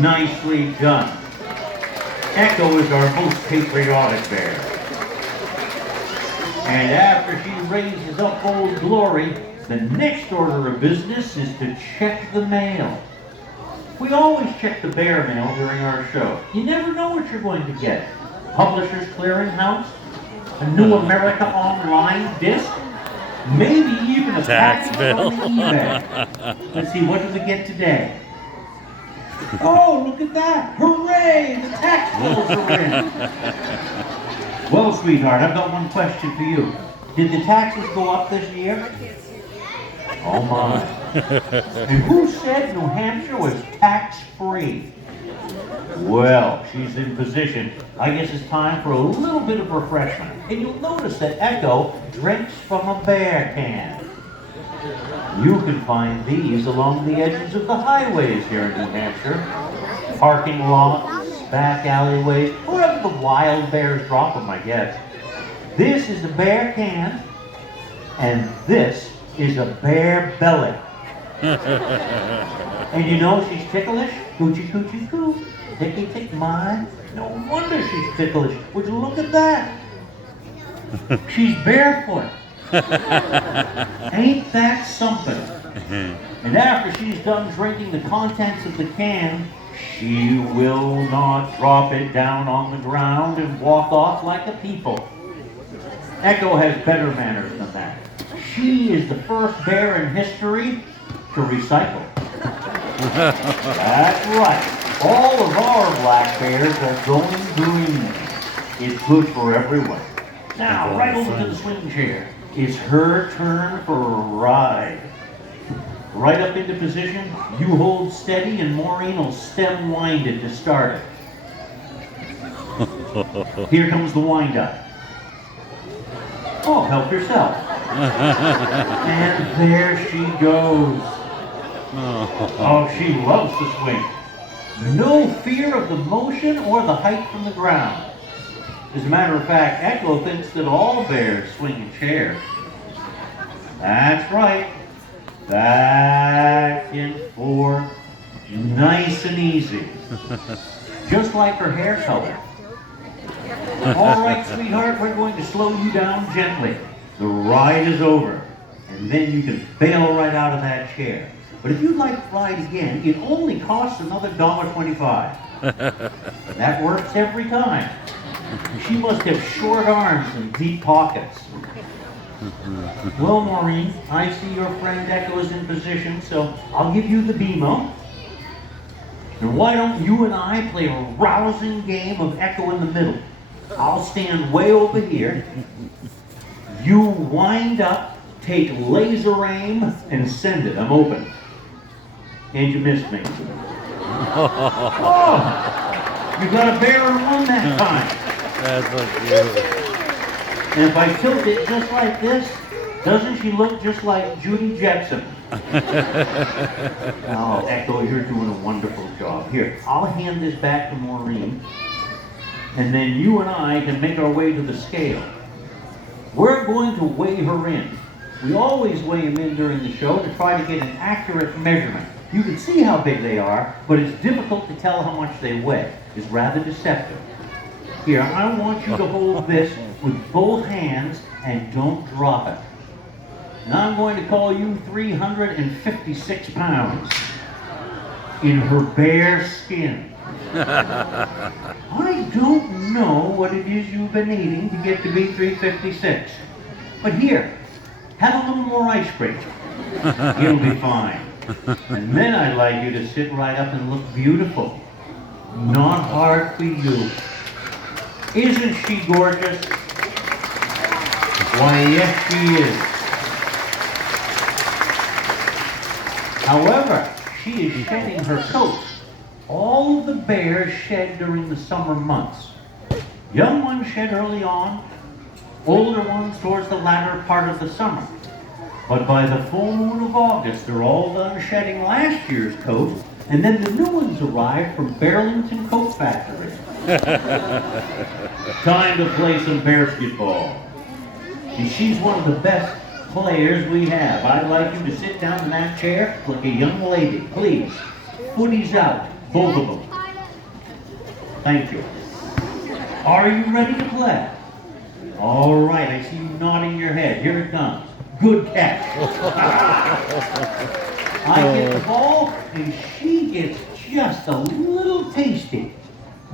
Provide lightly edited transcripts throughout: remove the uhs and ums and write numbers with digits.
Nicely done. Echo is our most patriotic bear. And after she raises up Old Glory, the next order of business is to check the mail. We always check the bear mail during our show. You never know what you're going to get. Publishers Clearinghouse, a New America Online disc, maybe even a tax package bill. on eBay. Let's see, what did we get today? Oh, look at that! Hooray! The tax bills are in! Well, sweetheart, I've got one question for you. Did the taxes go up this year? Oh my. And who said New Hampshire was tax-free? Well, she's in position. I guess it's time for a little bit of refreshment. And you'll notice that Echo drinks from a bear can. You can find these along the edges of the highways here in New Hampshire. Parking lots, back alleyways, wherever the wild bears drop them, I guess. This is a bear can, and this is a bear belly. And you know she's ticklish? Coochie coochie coo. Ticky tick my. No wonder she's ticklish. Would you look at that? She's barefoot. Ain't that something? And after she's done drinking the contents of the can, she will not drop it down on the ground and walk off like a people. Echo has better manners than that. She is the first bear in history to recycle. That's right. All of our black bears are going green. It's good for everyone. Now, right over to the swing chair. It's her turn for a ride. Right up into position, you hold steady and Maureen will stem wind it to start it. Here comes the wind up. Oh, help yourself. And there she goes. Oh, she loves to swing. No fear of the motion or the height from the ground. As a matter of fact, Echo thinks that all bears swing a chair. That's right. Back and forth, nice and easy. Just like her hair color. All right, sweetheart, we're going to slow you down gently. The ride is over, and then you can bail right out of that chair. But if you'd like to ride again, it only costs another $1.25. That works every time. She must have short arms and deep pockets. Well, Maureen, I see your friend Echo is in position, so I'll give you the BMO. And why don't you and I play a rousing game of Echo in the middle? I'll stand way over here. You wind up, take laser aim, and send it. I'm open. And you missed me. Oh! You got a bear in one that time. That's so cute. And if I tilt it just like this, doesn't she look just like Judy Jetson? Oh, Echo, you're doing a wonderful job. Here, I'll hand this back to Maureen, and then you and I can make our way to the scale. We're going to weigh her in. We always weigh them in during the show to try to get an accurate measurement. You can see how big they are, but it's difficult to tell how much they weigh. It's rather deceptive. Here, I want you to hold this with both hands and don't drop it. And I'm going to call you 356 pounds in her bare skin. I don't know what it is you've been eating to get to be 356. But here, have a little more ice cream. You'll be fine. And then I'd like you to sit right up and look beautiful. Not hard for you. Isn't she gorgeous? Why, yes, she is. However, she is shedding her coat. All of the bears shed during the summer months. Young ones shed early on, older ones towards the latter part of the summer. But by the full moon of August, they're all done shedding last year's coat, and then the new ones arrive from Burlington Coat Factory. Time to play some basketball. And she's one of the best players we have. I'd like you to sit down in that chair like a young lady, please. Footies out, both of them. Thank you. Are you ready to play? All right, I see you nodding your head. Here it comes. Good catch. I get the ball, and she gets just a little tasty.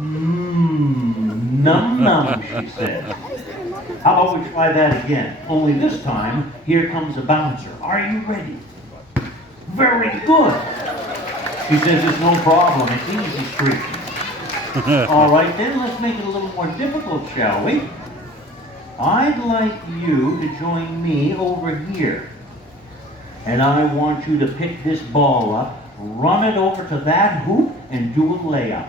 Mmm, num num, she says. How about we try that again? Only this time, here comes a bouncer. Are you ready? Very good. She says it's no problem. It's easy street. All right, then let's make it a little more difficult, shall we? I'd like you to join me over here. And I want you to pick this ball up, run it over to that hoop, and do a layup.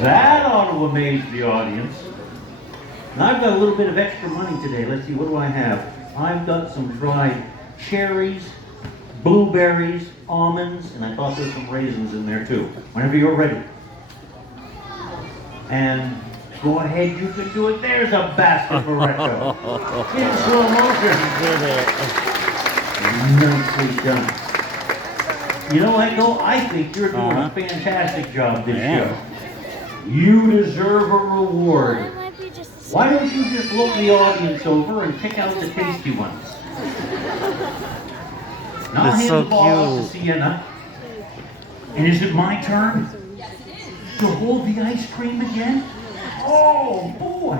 That ought to amaze the audience. And I've got a little bit of extra money today. Let's see, what do I have? I've got some dried cherries, blueberries, almonds, and I thought there were some raisins in there too. Whenever you're ready. And go ahead, you can do it. There's a basket for Recto. In slow motion. Nicely done. You know, Echo, I think you're doing a fantastic job this show. You deserve a reward. Why don't you just look the audience over and pick out the tasty ones? Now hand the ball off to Sienna. And is it my turn to hold the ice cream again? Oh boy!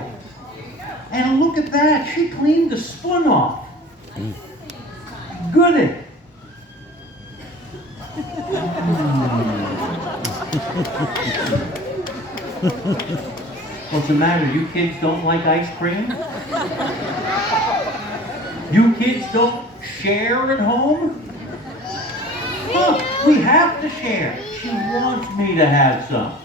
And look at that, she cleaned the spoon off. Goody! What's the matter? You kids don't like ice cream? You kids don't share at home? Huh, we have to share. She wants me to have some.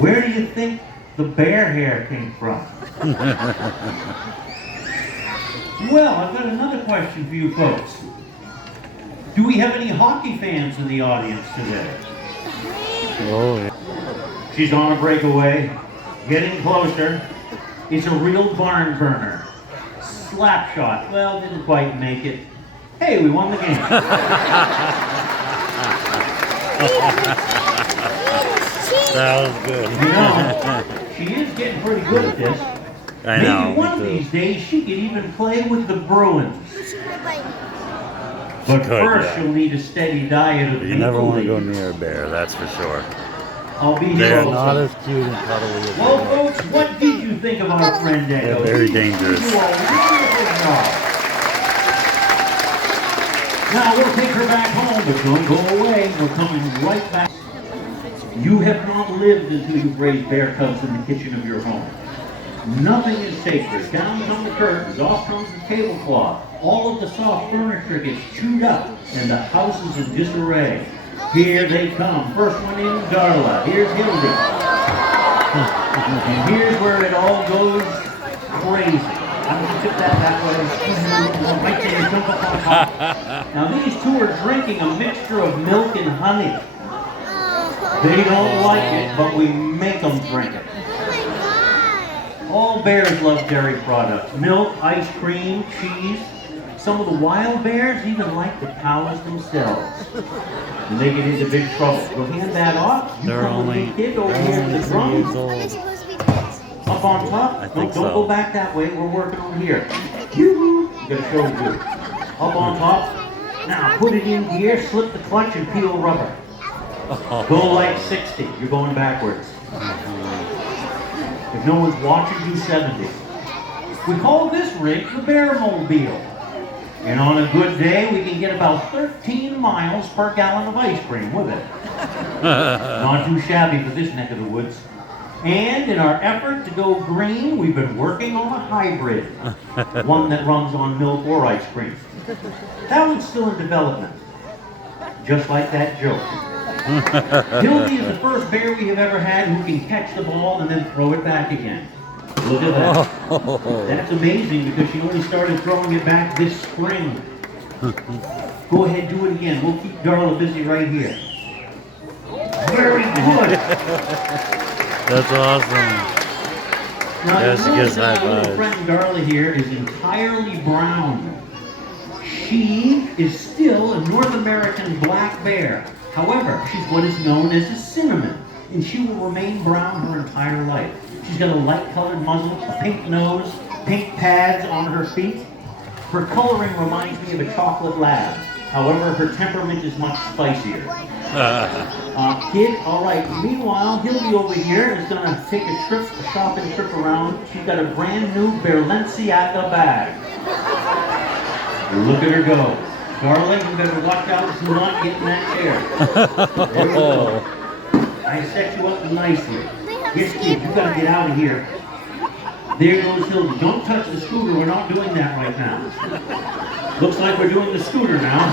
Where do you think the bear hair came from? Well, I've got another question for you folks. Do we have any hockey fans in the audience today? Oh, yeah. She's on a breakaway, getting closer. It's a real barn burner. Slap shot. Well, didn't quite make it. Hey, we won the game. That was good. You know, she is getting pretty good at this. I know. Maybe one of these days she could even play with the Bruins. But first, she'll need a steady diet of You never want to go near a bear, that's for sure. I'll be here. They're not as cute and cuddly as well, folks, what did you think of our friend Echo? They're very dangerous. You are wonderful job. Now we'll take her back home, but don't go away. We're coming right back. You have not lived until you've raised bear cubs in the kitchen of your home. Nothing is sacred. Down come the curtains, off comes the tablecloth. All of the soft furniture gets chewed up, and the house is in disarray. Here they come. First one in, Darla. Here's Hildy. And here's where it all goes crazy. I'm going to tip that way. Right there, jump up on top. Now these two are drinking a mixture of milk and honey. They don't like it, but we make them drink it. All bears love dairy products. Milk, ice cream, cheese. Some of the wild bears even like the cows themselves. And they get into big trouble. Go hand that off. They're only kid over here in the drum. Up on top. No, don't go back that way. We're working on here. You gotta show you. Up on top. Now put it in gear, slip the clutch, and peel rubber. Go like 60. You're going backwards. If no one's watching, do 70. We call this rig the Bear-mobile. And on a good day, we can get about 13 miles per gallon of ice cream with it. Not too shabby for this neck of the woods. And in our effort to go green, we've been working on a hybrid. One that runs on milk or ice cream. That one's still in development. Just like that joke. Hildy is the first bear we have ever had who can catch the ball and then throw it back again. Look at that. That's amazing because she only started throwing it back this spring. Go ahead, do it again. We'll keep Darla busy right here. Very good. That's awesome. Now, Yes, you notice high that my little five. friend Darla here is entirely brown. She is still a North American black bear. However, she's what is known as a cinnamon, and she will remain brown her entire life. She's got a light-colored muzzle, a pink nose, pink pads on her feet. Her coloring reminds me of a chocolate lab. However, her temperament is much spicier. Kid, all right. Meanwhile, Hildy over here is going to take a shopping trip around. She's got a brand new Balenciaga bag. Look at her go. Darling, you better watch out to not get in that chair. There you go. I set you up nicely. Yes, kid, you got to get out of here. There goes Hildy. Don't touch the scooter. We're not doing that right now. Looks like we're doing the scooter now.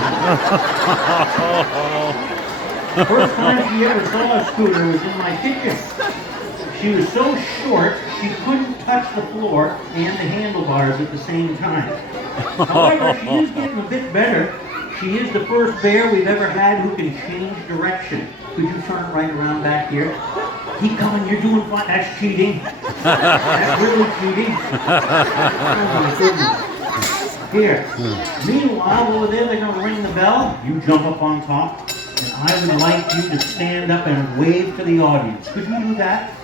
First time she ever saw a scooter was in my kitchen. She was so short, she couldn't touch the floor and the handlebars at the same time. However, she is getting a bit better. She is the first bear we've ever had who can change direction. Could you turn right around back here? Keep coming, you're doing fine. That's cheating. That's really cheating. Oh my goodness. Here. Meanwhile, over there, they're going to ring the bell. You jump up on top. And I would like you to stand up and wave to the audience. Could you do that?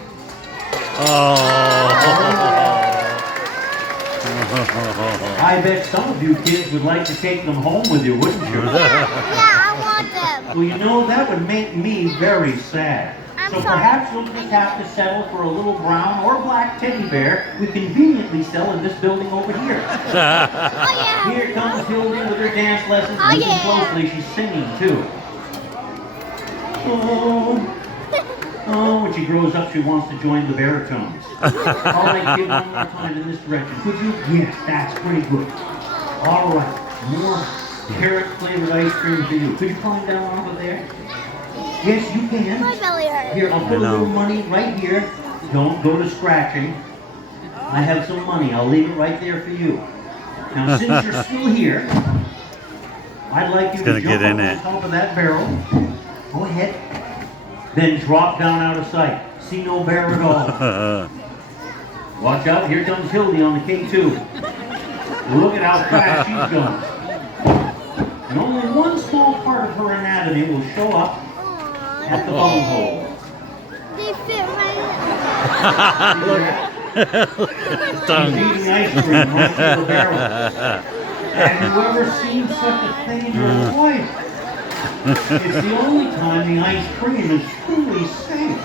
I bet some of you kids would like to take them home with you, wouldn't you? Yeah, I want them. Well, you know, that would make me very sad. So perhaps you'll just have to settle for a little brown or black teddy bear we conveniently sell in this building over here. Oh, yeah. Here comes Hildy with her dance lessons. Oh, Listen yeah. closely, she's singing too. Oh, when she grows up, she wants to join the baritones. All right, kid, one more time in this direction. Could you? Yes, that's pretty good. All right, more carrot-flavored ice cream for you. Could you climb down off of there? Yes, you can. My belly hurts. Here, I'll put a little money right here. Don't go to scratching. I have some money. I'll leave it right there for you. Now, since you're still here, I'd like you to jump up on top of that barrel. Go ahead. Then drop down out of sight. See no bear at all. Watch out. Here comes Hildy on the K2. Look at how fast she's going. And only one small part of her anatomy will show up at the bone hole. They fit right She's eating ice cream right through the barrel. Have you ever seen such a thing in your life? It's the only time the ice cream is truly safe.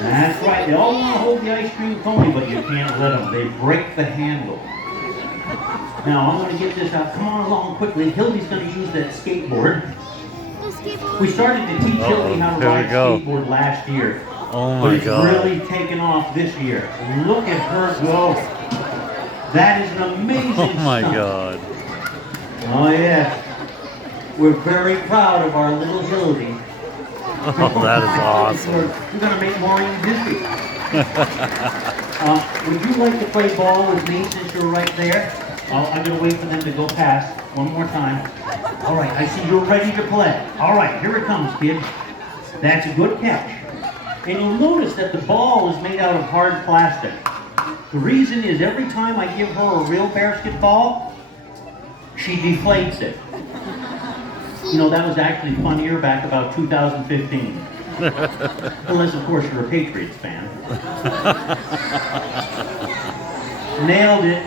That's right. They all want to hold the ice cream pony, but you can't let them. They break the handle. Now, I'm going to get this out. Come on along quickly. Hildy's going to use that skateboard. We started to teach Hildy how to ride skateboard last year. Oh but my it's God. really taken off this year. Look at her go. That is an amazing Oh my stunt. God. Oh yes. We're very proud of our little Hildy. Oh, that is awesome. We're going to make Maureen dizzy. Would you like to play ball with me since you're right there? I'm going to wait for them to go past one more time. All right, I see you're ready to play. All right, here it comes, kid. That's a good catch. And you'll notice that the ball is made out of hard plastic. The reason is every time I give her a real basketball, she deflates it. You know, that was actually funnier back about 2015. Unless, of course, you're a Patriots fan. Nailed it.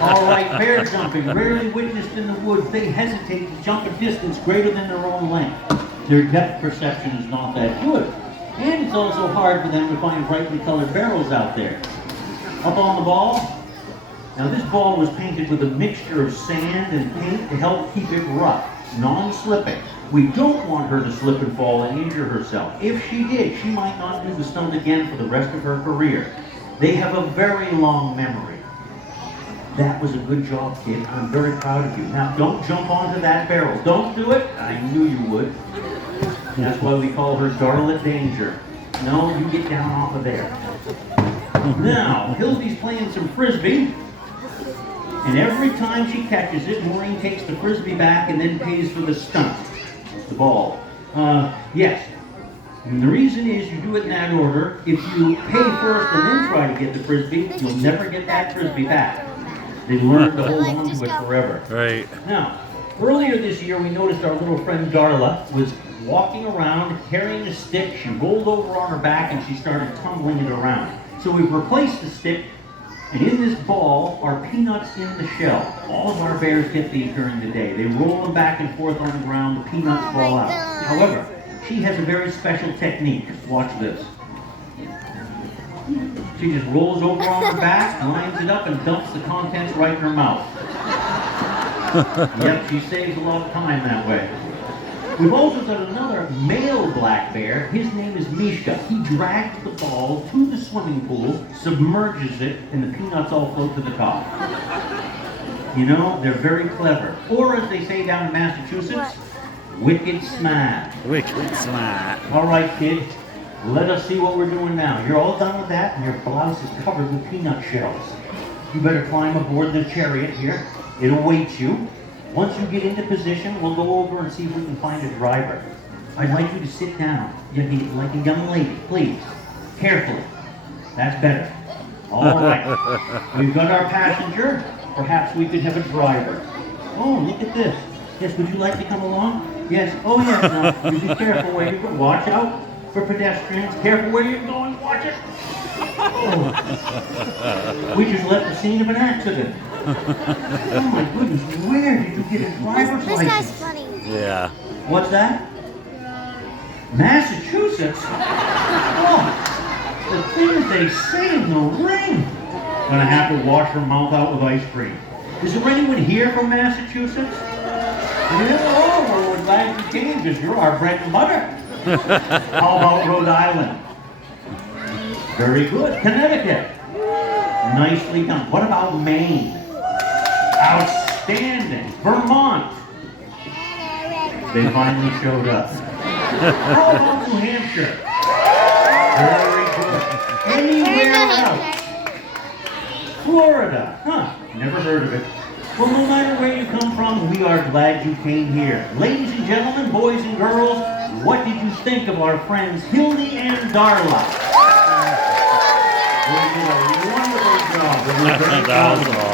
All right, bear jumping, rarely witnessed in the woods. They hesitate to jump a distance greater than their own length. Their depth perception is not that good. And it's also hard for them to find brightly colored barrels out there. Up on the ball. Now this ball was painted with a mixture of sand and paint to help keep it rough, non-slipping. We don't want her to slip and fall and injure herself. If she did, she might not do the stunt again for the rest of her career. They have a very long memory. That was a good job, kid. I'm very proud of you. Now, don't jump onto that barrel. Don't do it. I knew you would. That's why we call her Darla Danger. No, you get down off of there. Now, Hildy's playing some frisbee. And every time she catches it, Maureen takes the frisbee back and then pays for the stunt. The ball. Yes. And the reason is you do it in that order. If you pay first and then try to get the frisbee, you'll never get that frisbee back. They learn to hold on to it forever. Right. Now, earlier this year, we noticed our little friend Darla was walking around carrying a stick. She rolled over on her back and she started tumbling it around. So we've replaced the stick, and in this ball are peanuts in the shell. All of our bears get these during the day. They roll them back and forth on the ground, the peanuts Oh fall my out. God. However, she has a very special technique. Watch this. She just rolls over on her back, lines it up, and dumps the contents right in her mouth. Yep, she saves a lot of time that way. We've also got another male black bear. His name is Mishka. He drags the ball to the swimming pool, submerges it, and the peanuts all float to the top. You know, they're very clever. Or as they say down in Massachusetts, wicked smart. Wicked smart. All right, kid, let us see what we're doing now. You're all done with that, and your blouse is covered with peanut shells. You better climb aboard the chariot here. It awaits you. Once you get into position, we'll go over and see if we can find a driver. I'd like you to sit down, like a young lady, please. Carefully. That's better. All right. We've got our passenger. Perhaps we could have a driver. Oh, look at this. Yes, would you like to come along? Yes. Oh, yes. Now, you be careful where you go. Watch out for pedestrians. Careful where you're going. Watch it. Oh. We just left the scene of an accident. Oh my goodness, where did you get a driver's This guy's license? funny. Yeah. What's that? Massachusetts? Oh, the things they say in the ring. Gonna have to wash her mouth out with ice cream. Is there anyone here from Massachusetts? Yeah, oh, well, we're glad you came because you're our bread and butter. How about Rhode Island? Very good. Connecticut? Nicely done. What about Maine? Outstanding. Vermont? They finally showed up. How about New Hampshire? Very good. Anywhere else? Florida? Huh, never heard of it. Well, no matter where you come from, we are glad you came here. Ladies and gentlemen, boys and girls, what did you think of our friends Hildy and Darla? They did a wonderful job. They were very That was proud of them. awesome.